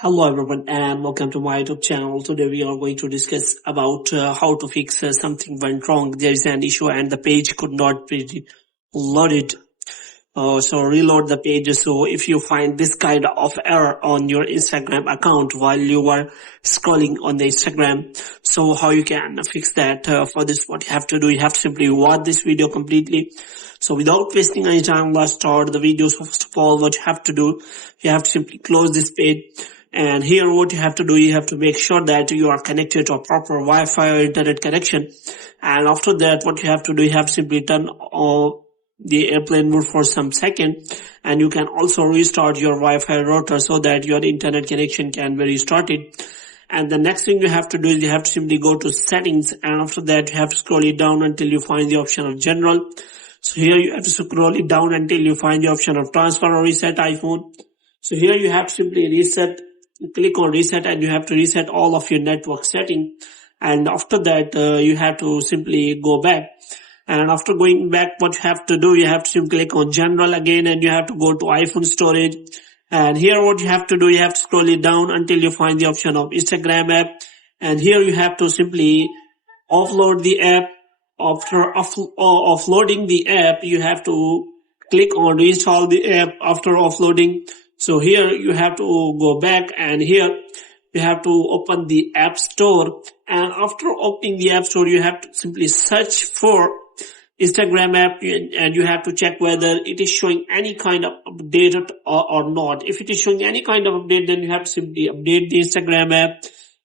Hello everyone and welcome to my YouTube channel. Today we are going to discuss about how to fix something went wrong. There is an issue and the page could not be loaded. So reload the page. So if you find this kind of error on your Instagram account while you are scrolling on the Instagram, so how you can fix that? For this, what you have to do, you have to simply watch this video completely. So without wasting any time, let's start the video. So first of all, what you have to do, you have to simply close this page. And here what you have to do, you have to make sure that you are connected to a proper Wi-Fi or internet connection. And after that, what you have to do, you have to simply turn the airplane mode for some second. And you can also restart your Wi-Fi router so that your internet connection can be restarted. And the next thing you have to do is you have to simply go to settings. And after that, you have to scroll it down until you find the option of general. So here you have to scroll it down until you find the option of transfer or reset iPhone. So here you have to simply click on reset and you have to reset all of your network setting. And after that, you have to simply go back. And after going back, what you have to do, you have to simply click on general again and you have to go to iPhone storage. And here what you have to do, you have to scroll it down until you find the option of Instagram app. And here you have to simply offload the app. After offloading the app, you have to click on reinstall the app after offloading. So here you have to go back and here you have to open the app store, and after opening the app store you have to simply search for Instagram app and you have to check whether it is showing any kind of update or not. If it is showing any kind of update, then you have to simply update the Instagram app.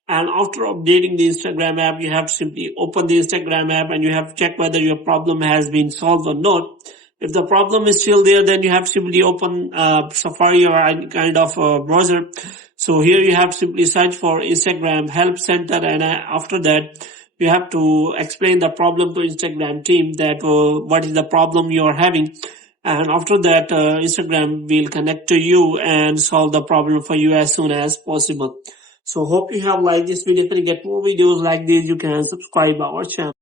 And after updating the Instagram app, you have to simply open the Instagram app and you have to check whether your problem has been solved or not. If the problem is still there, then you have to simply open Safari or any kind of browser. So here you have to simply search for Instagram Help Center, and after that you have to explain the problem to Instagram team that what is the problem you are having. And after that, Instagram will connect to you and solve the problem for you as soon as possible. So hope you have liked this video. If you get more videos like this, you can subscribe our channel.